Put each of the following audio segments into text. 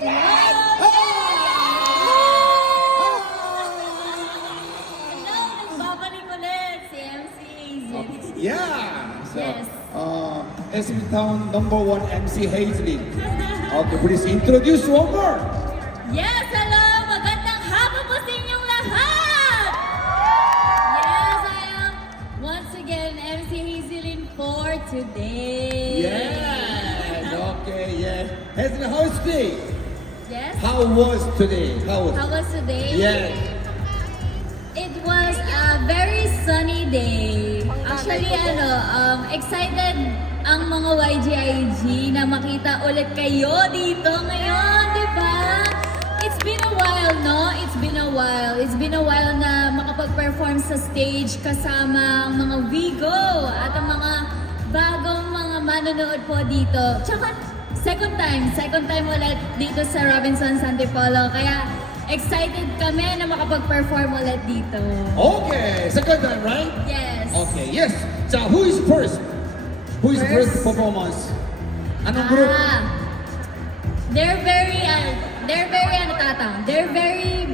Yeah. So, Yes. SB Town #1 MC Hazelin. Okay, please introduce one more. Yes, hello! Magandang hapon po sa inyong lahat! Yes, I am once again MC Hazelin for today. Yes. Okay. Yes. Hazelin, how is today? Yes? How was today? How was today? Yes. It was a very sunny day. Actually, excited ang mga YGIG na makita ulit kayo dito ngayon, di ba? It's been a while, no? It's been a while. It's been a while na makapag-perform sa stage kasama ang mga Vigo at ang mga bagong mga manonood po dito. Tsaka, second time ulit dito sa Robinson Antipolo. Kaya, excited kami na makapag-perform ulit dito. Okay. Second time, right? Yes. Okay. Yes. So, who is first? Who is first performance? Anong group? They're very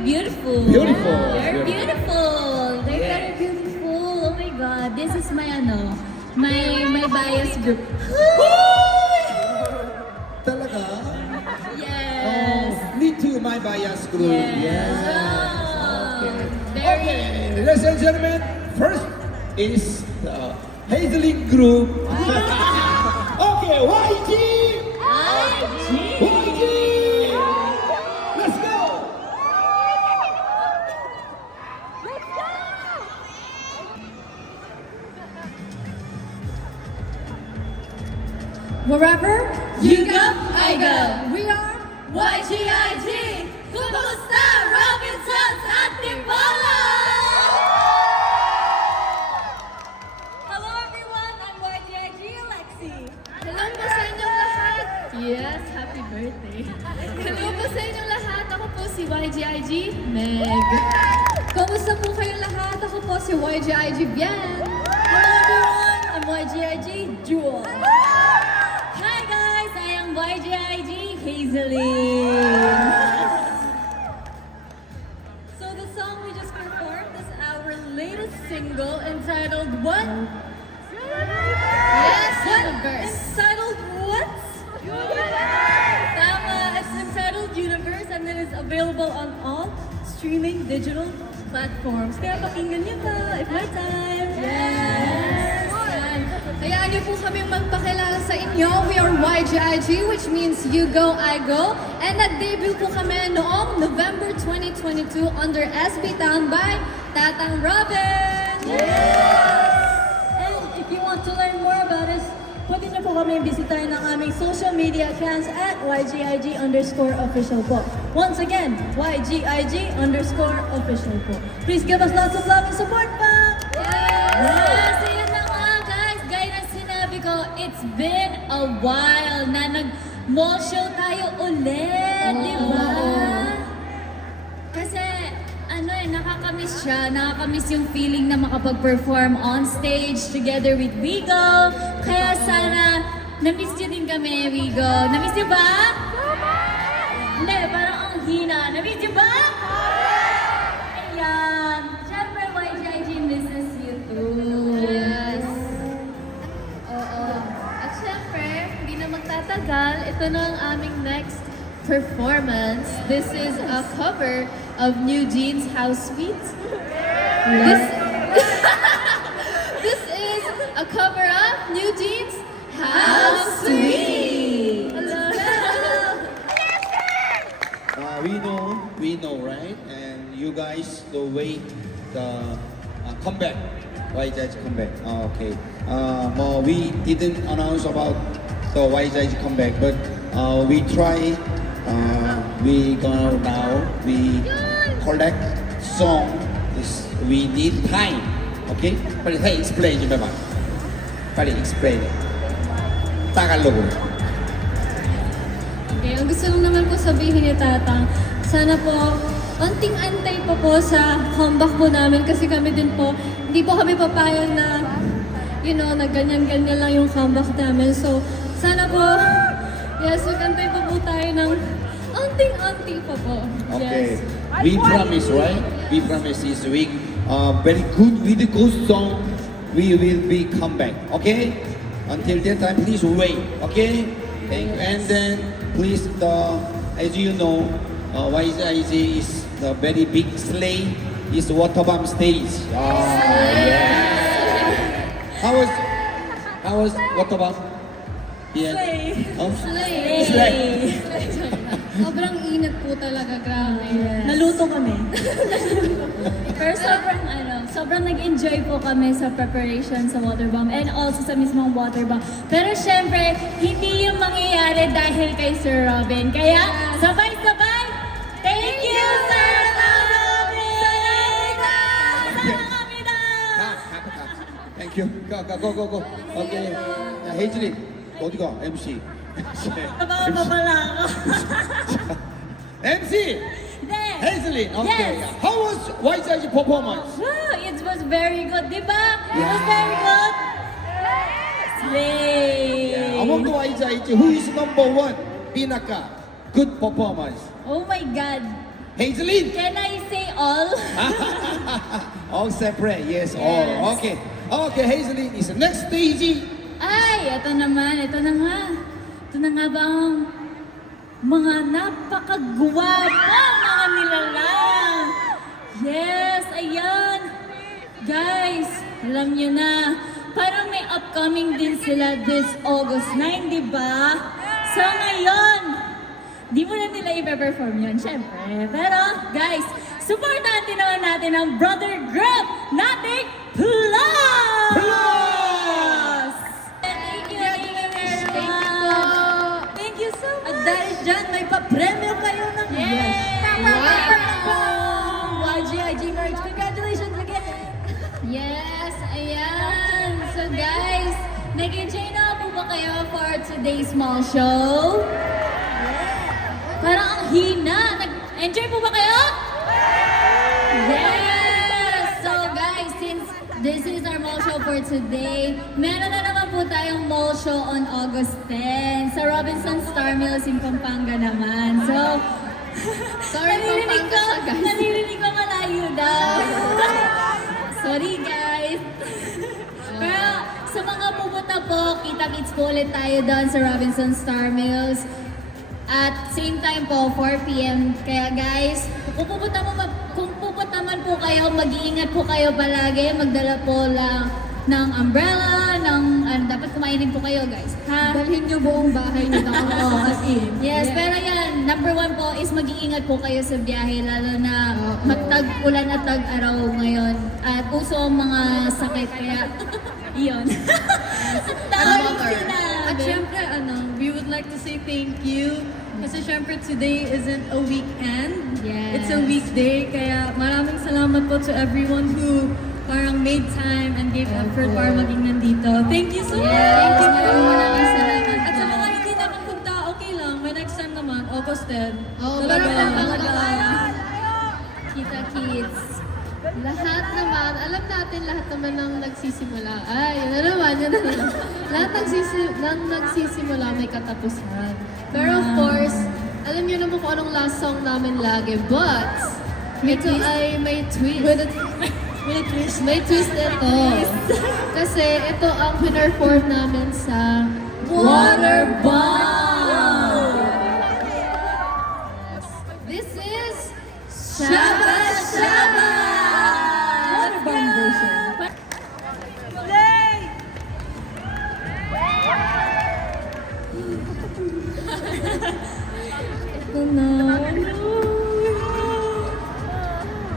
beautiful. Beautiful. They're beautiful. They're Yeah. very beautiful. Oh my God, this is my my bias group. Talaga? Yes. Me too, my bias group. Yes. Yes. Okay. Very. Okay, ladies and gentlemen, first is the Hazelin group. Okay, YG! YG! Let's go! Wherever you go, I go. We are YGIG. Kumusta, Robinsons Antipolo? Hello everyone, I'm YGIG Alexi. Hello po sa inyong lahat. Yes, happy birthday. Hello po sa inyong lahat. Ako po si YGIG Meg. Kumusta po kayong lahat? Ako po si YGIG Bien. Hello everyone, I'm YGIG Jewel. Hi guys, I am YGIG Hazelin. So the song we just performed is our latest single entitled What? Yes, Universe. Entitled What? Universe. Tama, it's entitled Universe and it is available on all streaming digital platforms. Kaya pakinggan niyo pa if may time. Yes. Hayaan niyo po kaming magpakilala sa inyo. We are YGIG, which means You Go, I Go. And nag-debut po kami noong November 2022 under SB Town by Tatang Robin! And if you want to learn more about us, pwede niyo po kami bisitahin ng aming social media accounts at YGIG_official po. Once again, YGIG_official po. Please give us lots of love and support pa! Yes! Ayun na nga guys, gaya ng sinabi ko, it's been a while na nag-mall show tayo ulit, di ba? Kasi, nakakamiss siya. Nakakamiss yung feeling na makapag-perform on stage together with Vigo. Kaya sana, na-miss niyo din kami, Vigo. Na-miss niyo ba? Hindi, parang ang hina. Na-miss niyo ba? Ayan. Siyempre, YGIG misses you too. Yes. Oo. At siyempre, hindi na magtatagal. Ito na ang aming next performance. This is a cover of New Jeans House Sweet. This, this is a cover of New Jeans House Sweet. Hello. We know, right? And you guys, the wait, the comeback. YGIG comeback. Okay. We didn't announce about the YGIG comeback, but we try. We gonna now collect song. We need time. Okay? 빨리 explain 좀 해봐. 빨리 explain. Tagalog. Okay, ang gusto lang naman po sabihin ni Tatang, sana po, konting antay pa po sa comeback po namin kasi kami din po, hindi po kami papayag na, na ganyan-ganyan lang yung comeback namin. So, sana po, yes, magantay pa po tayo ng Anting-anting pa po. Okay. Yes. We promise, right? We promise this week. Very good with the ghost song. We will be come back. Okay. Until that time, please wait. Okay. Thank you. And then please, as you know, YG is the very big sleigh. Is Waterbomb stage. How was Waterbomb? Yeah. Oh? Slay. Sobrang init po talaga, grabe. Naluto kami. Pero sobrang nag-enjoy po kami sa preparation sa waterbomb and also sa mismong waterbomb. Pero syempre, hindi yung mangyayari dahil kay Sir Robin. Kaya, sabay-sabay, thank you, Sir Robin! Salamida! Thank you. Go. Okay. Hazelin, 어디가? MC. Trabaho pa pala ako. MC. Then, Hazelin. Okay. Yes. How was YG performance? wow, it was very good, di ba? It was Yeah. very good. Slay! Among the YG, who is number one? Pinaka. Good performance. Oh my God! Hazelin. Can I say all? All separate. Yes, all. Okay. Okay, Hazelin is the next stage. Ay, ito naman, ito na nga. Ito na nga ba ang mga napakagwapang mga nilalang? Yes, ayan. Guys, alam nyo na, parang may upcoming din sila this August 9, di ba? So ngayon, di mo na nila i-perform yun, syempre. Pero, guys, supportahan din naman natin ang brother group nating Plus! Thank you very much. Thank you so much. At dahil dyan, may pa-premyo kayo ng YG Merch. Congratulations again! Yes, ayan. So guys, nag-enjoy na po ba kayo for today's small show? Parang ang hina. Nag-enjoy po ba kayo? Yes! So guys, since this is our mall show for today, meron na naman po tayong mall show on August 10 sa Robinson Star Mills in Pampanga naman. So, Sorry, Pampanga siya, guys. Naririnig ko malayo daw. Sorry guys. Pero sa mga pupunta po, kita-kits po ulit tayo doon sa Robinson Star Mills. At same time po, 4 p.m. Kaya guys, kung pupunta man po kayo, mag-iingat po kayo palagi. Magdala po lang ng umbrella, dapat kumainin po kayo guys. Ha? Dalhin niyo buong bahay niyo na as in. Yes, pero yan, number one po is mag-iingat po kayo sa biyahe, lalo na magtag-ulan at tag-araw ngayon. At uso ang mga sakit, kaya iyon. At syempre, we would like to say thank you. Kasi syempre, today isn't a weekend. Yes. It's a weekday. Kaya maraming salamat po to everyone who parang made time and gave effort para maging nandito. Thank you so much! Yes, maraming salamat At sa po. mga hindi nakapunta, okay lang. May next time naman, August 10. Oo, Talaga. Kita kids. Lahat naman, alam natin lahat naman ng nagsisimula. Ay, yun na naman. Lahat ng nagsisimula may katapusan. Pero of course, alam niyo naman kung anong last song namin lagi. But, ito ay may twist. With a twist. May twist ito. Kasi ito ang pinerform namin sa Waterbomb! This is Shaba Shaba! Waterbomb version. Ito na.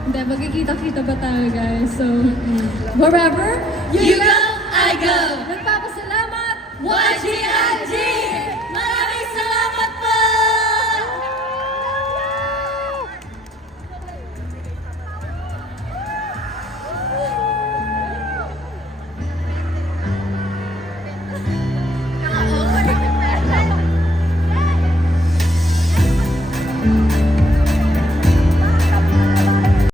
Hindi, magkikita-kita ba tayo guys? So, wherever you go!